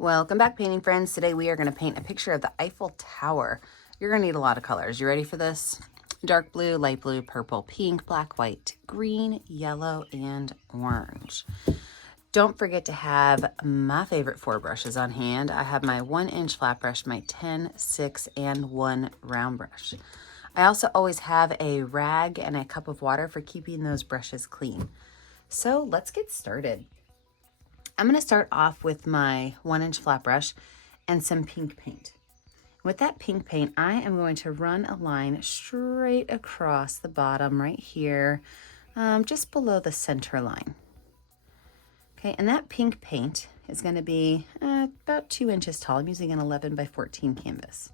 Welcome back, painting friends. Today we are going to paint a picture of the Eiffel Tower. You're going to need a lot of colors. You ready for this? Dark blue, light blue, purple, pink, black, white, green, yellow, and orange. Don't forget to have my favorite 4 brushes on hand. I have my 1-inch flat brush, my 10, 6, and 1 round brush. I also always have a rag and a cup of water for keeping those brushes clean. So let's get started. I'm going to start off with my 1-inch flat brush and some pink paint. With that pink paint, I am going to run a line straight across the bottom right here, just below the center line. Okay, and that pink paint is going to be about 2 inches tall. I'm using an 11 by 14 canvas.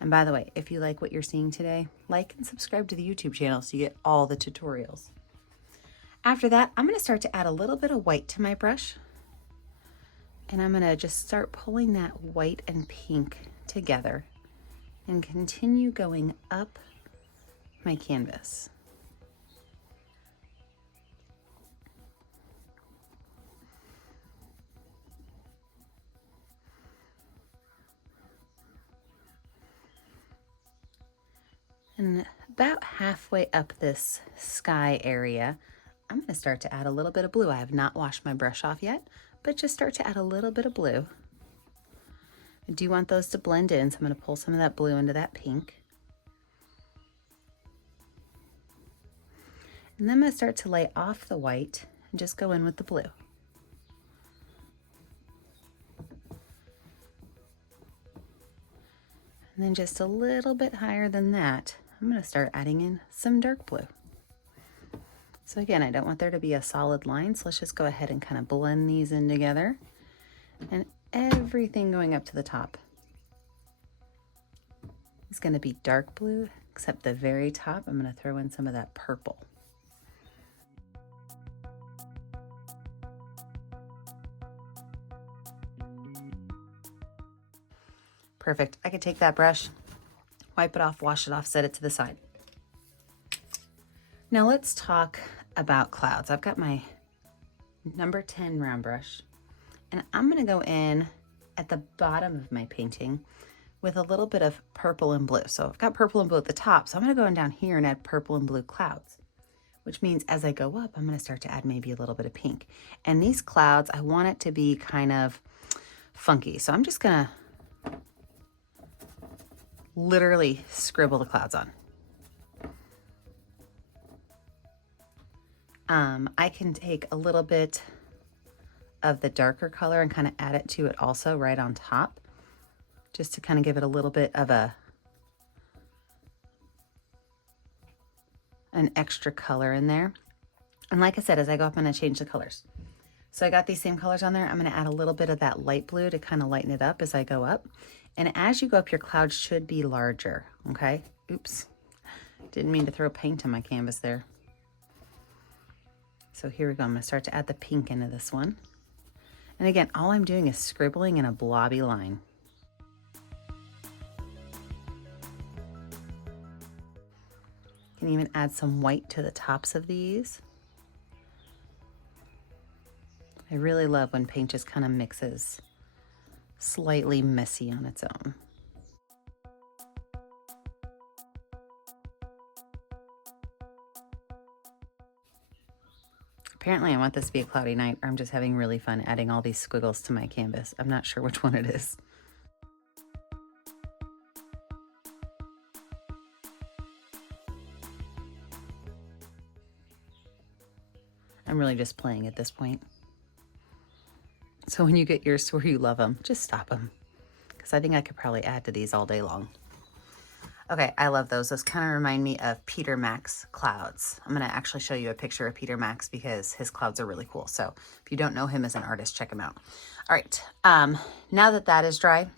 And by the way, if you like what you're seeing today, like and subscribe to the YouTube channel so you get all the tutorials. After that, I'm going to start to add a little bit of white to my brush. And I'm going to just start pulling that white and pink together and continue going up my canvas. And about halfway up this sky area, I'm going to start to add a little bit of blue. I have not washed my brush off yet, but just start to add a little bit of blue. I do want those to blend in, so I'm going to pull some of that blue into that pink. And then I'm going to start to lay off the white and just go in with the blue. And then just a little bit higher than that, I'm going to start adding in some dark blue. So again, I don't want there to be a solid line, so let's just go ahead and kind of blend these in together. And everything going up to the top is going to be dark blue, except the very top, I'm going to throw in some of that purple. Perfect. I could take that brush, wipe it off, wash it off, set it to the side. Now let's talk about clouds. I've got my number 10 round brush, and I'm going to go in at the bottom of my painting with a little bit of purple and blue. So I've got purple and blue at the top, so I'm going to go in down here and add purple and blue clouds, which means as I go up, I'm going to start to add maybe a little bit of pink. And these clouds, I want it to be kind of funky. So I'm just going to literally scribble the clouds on. I can take a little bit of the darker color and kind of add it to it also right on top, just to kind of give it a little bit of an extra color in there. And like I said, as I go up, I'm going to change the colors. So I got these same colors on there. I'm going to add a little bit of that light blue to kind of lighten it up as I go up. And as you go up, your clouds should be larger, okay? Oops, didn't mean to throw paint on my canvas there. So here we go. I'm going to start to add the pink into this one. And again, all I'm doing is scribbling in a blobby line. You can even add some white to the tops of these. I really love when paint just kind of mixes slightly messy on its own. Apparently I want this to be a cloudy night, or I'm just having really fun adding all these squiggles to my canvas. I'm not sure which one it is. I'm really just playing at this point. So when you get yours to where you love them, just stop them, because I think I could probably add to these all day long. Okay, I love those. Those kind of remind me of Peter Max clouds. I'm going to actually show you a picture of Peter Max because his clouds are really cool. So if you don't know him as an artist, check him out. All right, now that that is dry,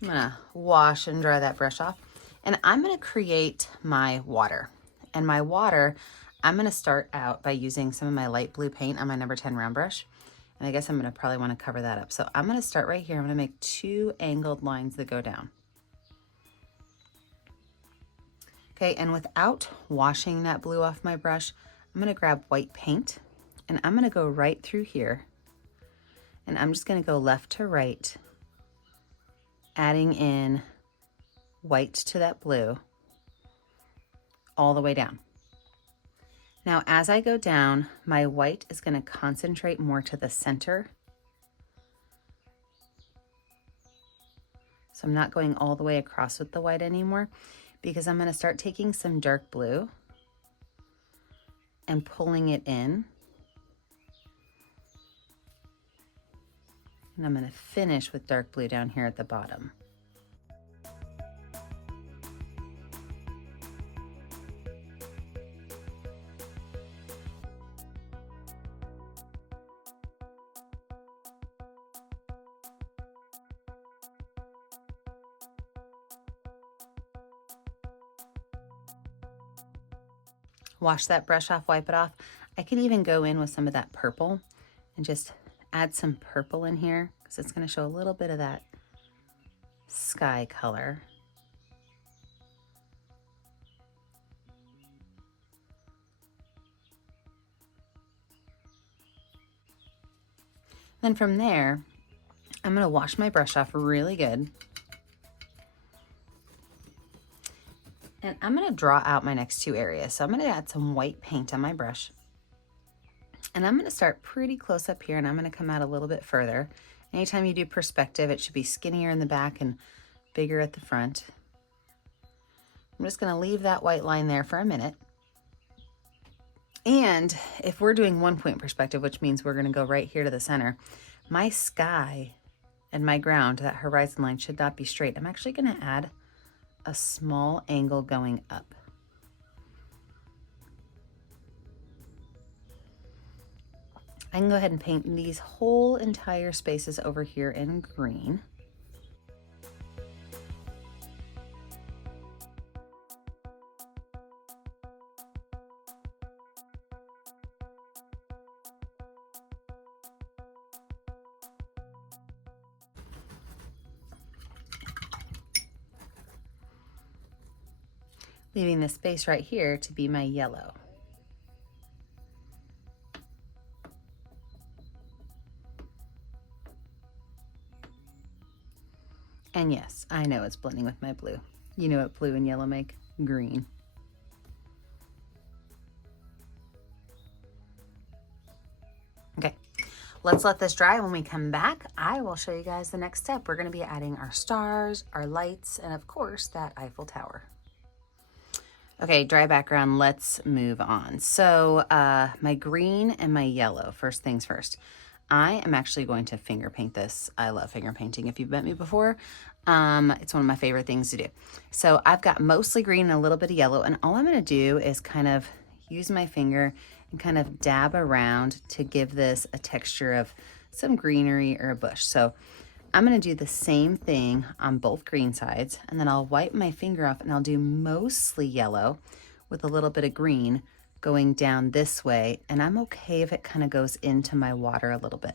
I'm going to wash and dry that brush off. And I'm going to create my water. And my water, I'm going to start out by using some of my light blue paint on my number 10 round brush. And I guess I'm going to probably want to cover that up. So I'm going to start right here. I'm going to make 2 angled lines that go down. Okay, and without washing that blue off my brush, I'm going to grab white paint and I'm going to go right through here And I'm just gonna go left to right, adding in white to that blue all the way down. Now, as I go down, my white is gonna concentrate more to the center. So I'm not going all the way across with the white anymore, because I'm gonna start taking some dark blue and pulling it in. And I'm gonna finish with dark blue down here at the bottom. Wash that brush off, wipe it off. I could even go in with some of that purple and just add some purple in here, because it's going to show a little bit of that sky color. Then from there, I'm going to wash my brush off really good. And I'm going to draw out my next two areas. So I'm going to add some white paint on my brush. And I'm going to start pretty close up here, and I'm going to come out a little bit further. Anytime you do perspective, it should be skinnier in the back and bigger at the front. I'm just going to leave that white line there for a minute. And if we're doing 1 point perspective, which means we're going to go right here to the center, my sky and my ground, that horizon line, should not be straight. I'm actually going to add a small angle going up. I can go ahead and paint these whole entire spaces over here in green. Leaving this space right here to be my yellow. And yes, I know it's blending with my blue. You know what blue and yellow make? Green. Okay, let's let this dry. When we come back, I will show you guys the next step. We're gonna be adding our stars, our lights, and of course, that Eiffel Tower. Okay, dry background, let's move on. So my green and my yellow, first things first. I am actually going to finger paint this. I love finger painting. If you've met me before, it's one of my favorite things to do. So I've got mostly green and a little bit of yellow, and all I'm gonna do is kind of use my finger and kind of dab around to give this a texture of some greenery or a bush. So I'm gonna do the same thing on both green sides, and then I'll wipe my finger off and I'll do mostly yellow with a little bit of green going down this way. And I'm okay if it kind of goes into my water a little bit.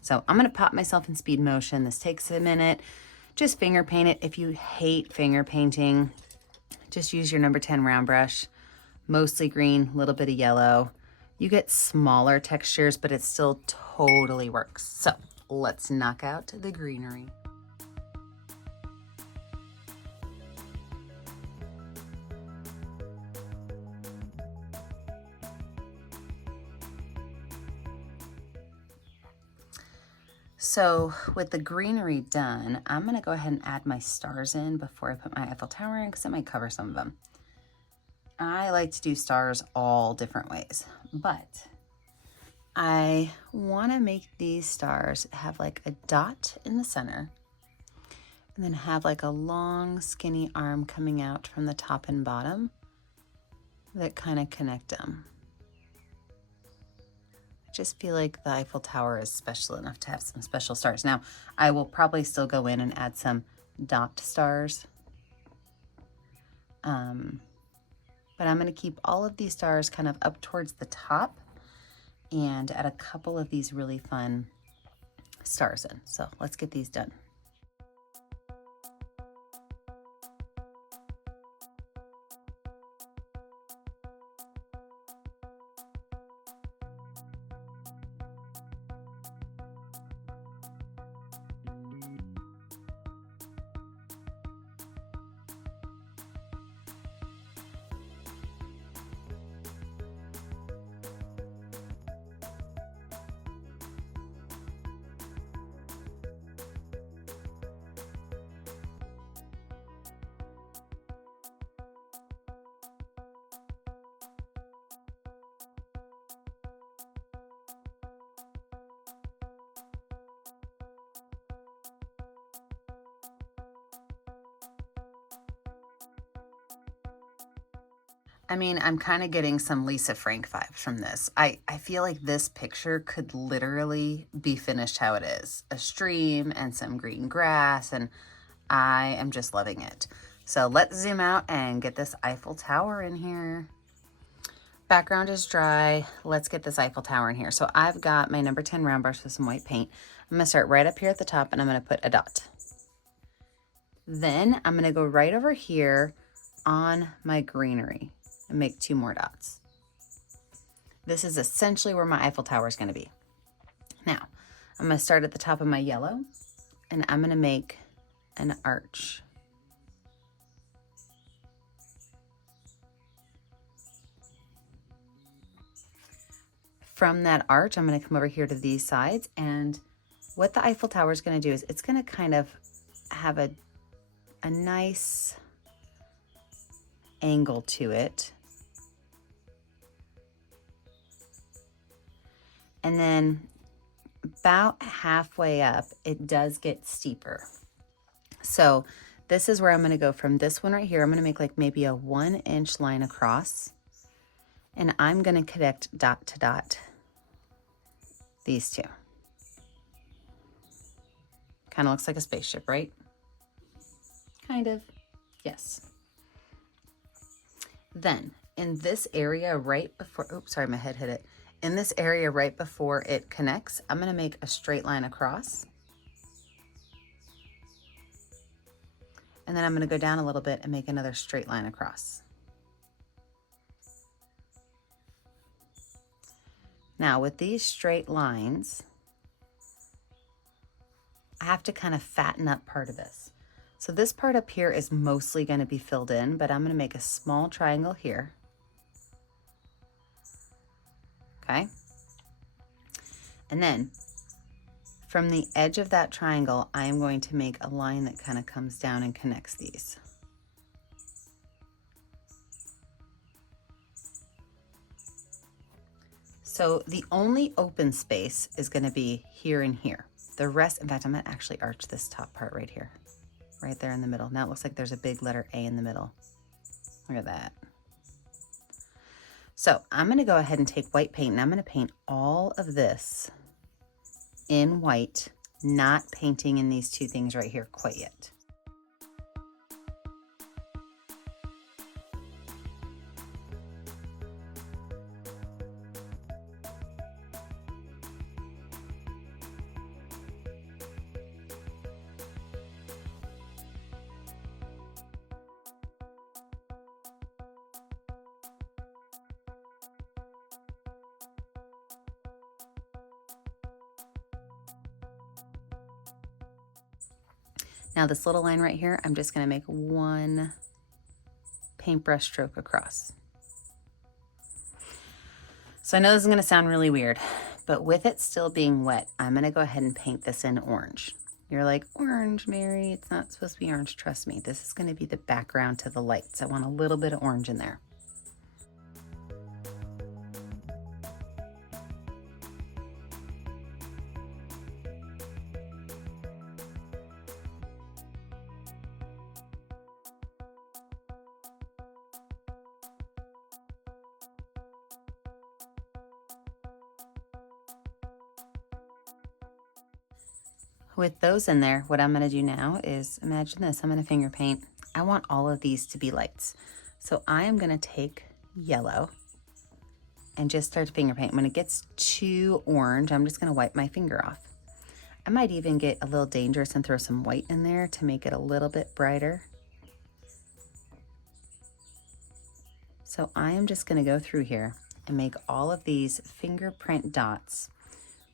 So I'm gonna pop myself in speed motion. This takes a minute. Just finger paint it. If you hate finger painting, just use your number 10 round brush. Mostly green, a little bit of yellow. You get smaller textures, but it still totally works. So let's knock out the greenery. So with the greenery done, I'm gonna go ahead and add my stars in before I put my Eiffel Tower in, because it might cover some of them. I like to do stars all different ways, but I wanna make these stars have like a dot in the center, and then have like a long skinny arm coming out from the top and bottom that kind of connect them. I just feel like the Eiffel Tower is special enough to have some special stars. Now, I will probably still go in and add some dot stars. But I'm gonna keep all of these stars kind of up towards the top and add a couple of these really fun stars in. So let's get these done. I mean, I'm kind of getting some Lisa Frank vibes from this. I feel like this picture could literally be finished how it is. A stream and some green grass, and I am just loving it. So let's zoom out and get this Eiffel Tower in here. Background is dry. Let's get this Eiffel Tower in here. So I've got my number 10 round brush with some white paint. I'm gonna start right up here at the top and I'm gonna put a dot. Then I'm gonna go right over here on my greenery and make 2 more dots. This is essentially where my Eiffel Tower is gonna be. Now, I'm gonna start at the top of my yellow and I'm gonna make an arch. From that arch, I'm gonna come over here to these sides, and what the Eiffel Tower is gonna do is it's gonna kind of have a nice angle to it. And then about halfway up, it does get steeper. So this is where I'm gonna go from this one right here. I'm gonna make like maybe a 1-inch line across, and I'm gonna connect dot to dot these two. Kind of looks like a spaceship, right? Kind of, yes. Then in this area right before, oops, sorry, my head hit it. In this area right before it connects, I'm gonna make a straight line across. And then I'm gonna go down a little bit and make another straight line across. Now with these straight lines, I have to kind of fatten up part of this. So this part up here is mostly gonna be filled in, but I'm gonna make a small triangle here. Okay. And then from the edge of that triangle, I am going to make a line that kind of comes down and connects these. So the only open space is going to be here and here. The rest, in fact, I'm going to actually arch this top part right here, right there in the middle. Now it looks like there's a big letter A in the middle. Look at that. So I'm going to go ahead and take white paint, and I'm going to paint all of this in white, not painting in these 2 things right here quite yet. Now this little line right here, I'm just gonna make 1 paintbrush stroke across. So I know this is gonna sound really weird, but with it still being wet, I'm gonna go ahead and paint this in orange. You're like, orange, Mary, it's not supposed to be orange, trust me. This is gonna be the background to the lights. I want a little bit of orange in there. With those in there, what I'm gonna do now is, imagine this, I'm gonna finger paint. I want all of these to be lights. So I am gonna take yellow and just start to finger paint. When it gets too orange, I'm just gonna wipe my finger off. I might even get a little dangerous and throw some white in there to make it a little bit brighter. So I am just gonna go through here and make all of these fingerprint dots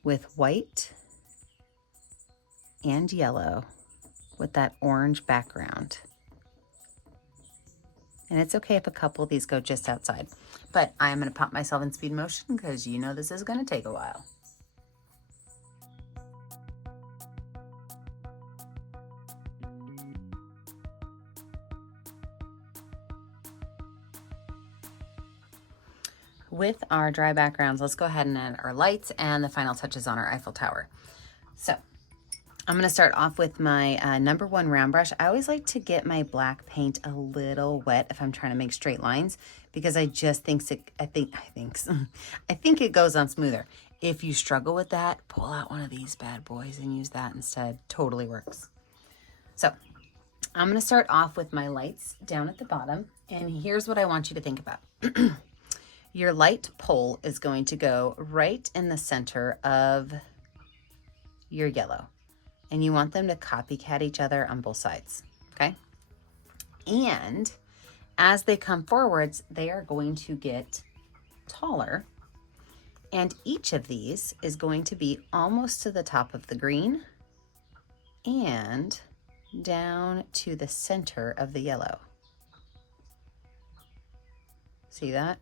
with white and yellow with that orange background. And it's okay if a couple of these go just outside, but I'm gonna pop myself in speed motion because you know this is gonna take a while. With our dry backgrounds, let's go ahead and add our lights and the final touches on our Eiffel Tower. So I'm going to start off with my number 1 round brush. I always like to get my black paint a little wet if I'm trying to make straight lines, because I just think I think it goes on smoother. If you struggle with that, pull out one of these bad boys and use that instead. Totally works. So I'm going to start off with my lights down at the bottom, and here's what I want you to think about. Your light pole is going to go right in the center of your yellow, and you want them to copycat each other on both sides, okay? And as they come forwards, they are going to get taller, and each of these is going to be almost to the top of the green and down to the center of the yellow. See that?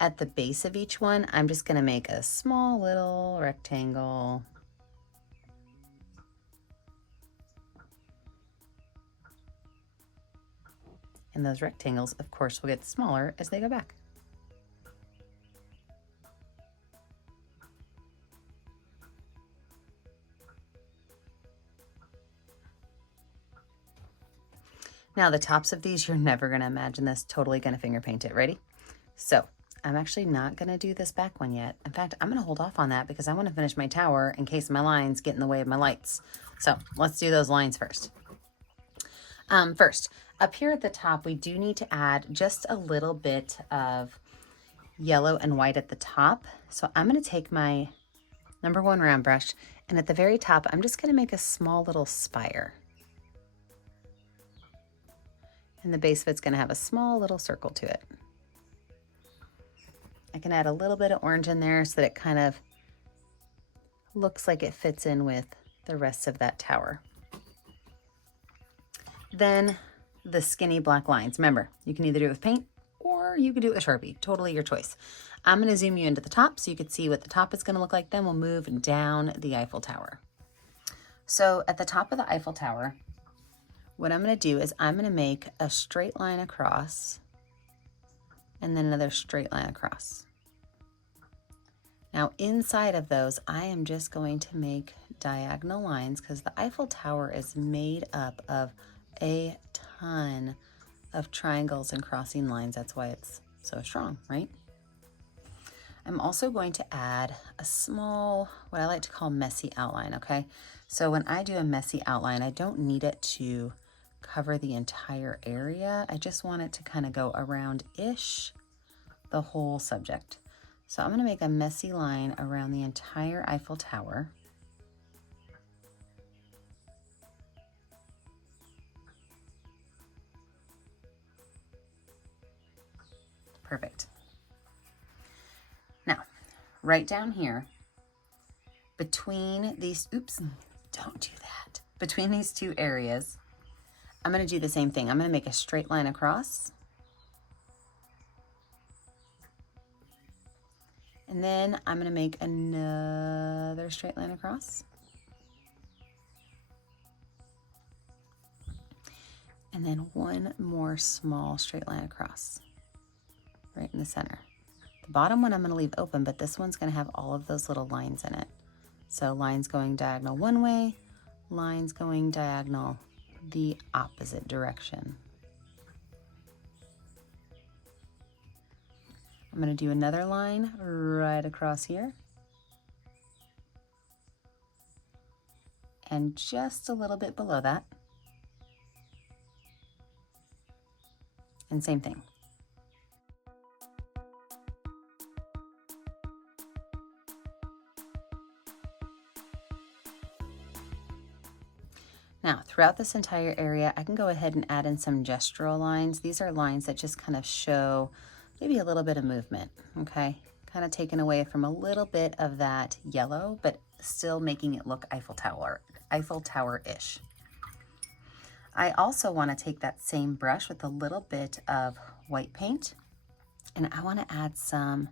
At the base of each one, I'm just going to make a small little rectangle. And those rectangles, of course, will get smaller as they go back. Now the tops of these, you're never going to imagine this. Totally going to finger paint it. Ready? So I'm actually not going to do this back one yet. In fact, I'm going to hold off on that because I want to finish my tower in case my lines get in the way of my lights. So let's do those lines first. First, up here at the top, we do need to add just a little bit of yellow and white at the top. So I'm going to take my number 1 round brush, and at the very top, I'm just going to make a small little spire. And the base of it's going to have a small little circle to it. I can add a little bit of orange in there so that it kind of looks like it fits in with the rest of that tower. Then the skinny black lines. Remember, you can either do it with paint or you can do it with Sharpie. Totally your choice. I'm going to zoom you into the top so you can see what the top is going to look like. Then we'll move down the Eiffel Tower. So at the top of the Eiffel Tower, what I'm going to do is I'm going to make a straight line across and then another straight line across. Now inside of those, I am just going to make diagonal lines because the Eiffel Tower is made up of a ton of triangles and crossing lines. That's why it's so strong, right? I'm also going to add a small, what I like to call messy outline, okay? So when I do a messy outline, I don't need it to cover the entire area. I just want it to kind of go around-ish the whole subject. So I'm going to make a messy line around the entire Eiffel Tower. Perfect. Now, right down here, between these, oops, don't do that. Between these two areas, I'm going to do the same thing. I'm going to make a straight line across. And then I'm going to make another straight line across. And then one more small straight line across, right in the center. The bottom one I'm going to leave open, but this one's going to have all of those little lines in it. So lines going diagonal one way, lines going diagonal the opposite direction. I'm going to do another line right across here. And just a little bit below that. And same thing. Now, throughout this entire area, I can go ahead and add in some gestural lines. These are lines that just kind of show maybe a little bit of movement, okay? Kind of taken away from a little bit of that yellow, but still making it look Eiffel Tower-ish. I also want to take that same brush with a little bit of white paint, and I want to add some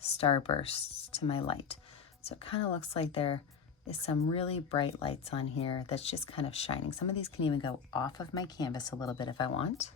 starbursts to my light. So it kind of looks like they're is some really bright lights on here that's just kind of shining. Some of these can even go off of my canvas a little bit if I want.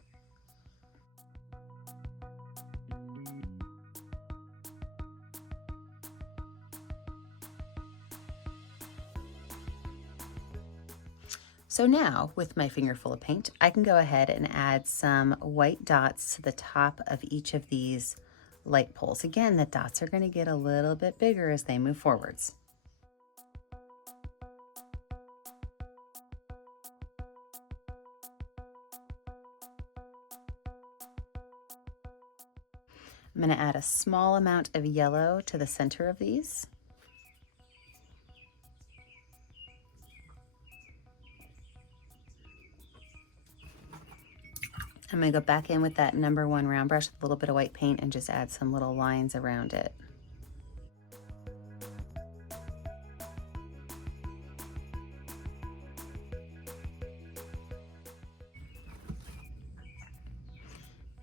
So now, with my finger full of paint, I can go ahead and add some white dots to the top of each of these light poles. Again, the dots are going to get a little bit bigger as they move forwards. I'm going to add a small amount of yellow to the center of these. I'm going to go back in with that #1 round brush with a little bit of white paint and just add some little lines around it.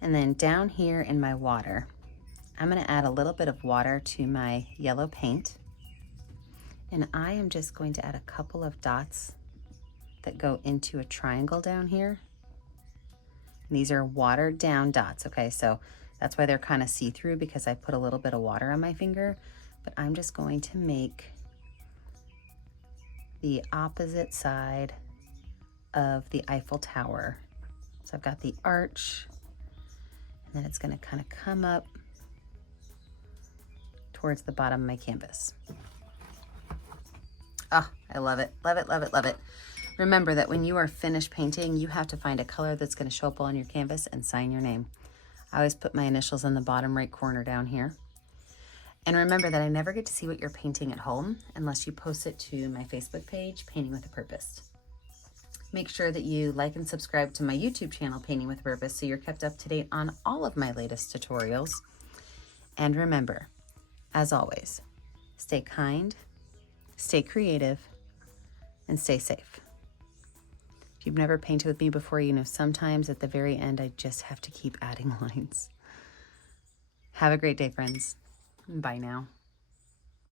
And then down here in my water, I'm going to add a little bit of water to my yellow paint. And I am just going to add a couple of dots that go into a triangle down here. And these are watered down dots, okay? So that's why they're kind of see-through, because I put a little bit of water on my finger. But I'm just going to make the opposite side of the Eiffel Tower. So I've got the arch, and then it's going to kind of come up towards the bottom of my canvas. Oh, I love it, love it, love it, love it. Remember that when you are finished painting, you have to find a color that's going to show up on your canvas and sign your name. I always put my initials in the bottom right corner down here. And remember that I never get to see what you're painting at home unless you post it to my Facebook page, Painting with a Purpose. Make sure that you like and subscribe to my YouTube channel, Painting with a Purpose, so you're kept up to date on all of my latest tutorials. And remember, as always, stay kind, stay creative, and stay safe. If you've never painted with me before, you know sometimes at the very end, I just have to keep adding lines. Have a great day, friends. Bye now.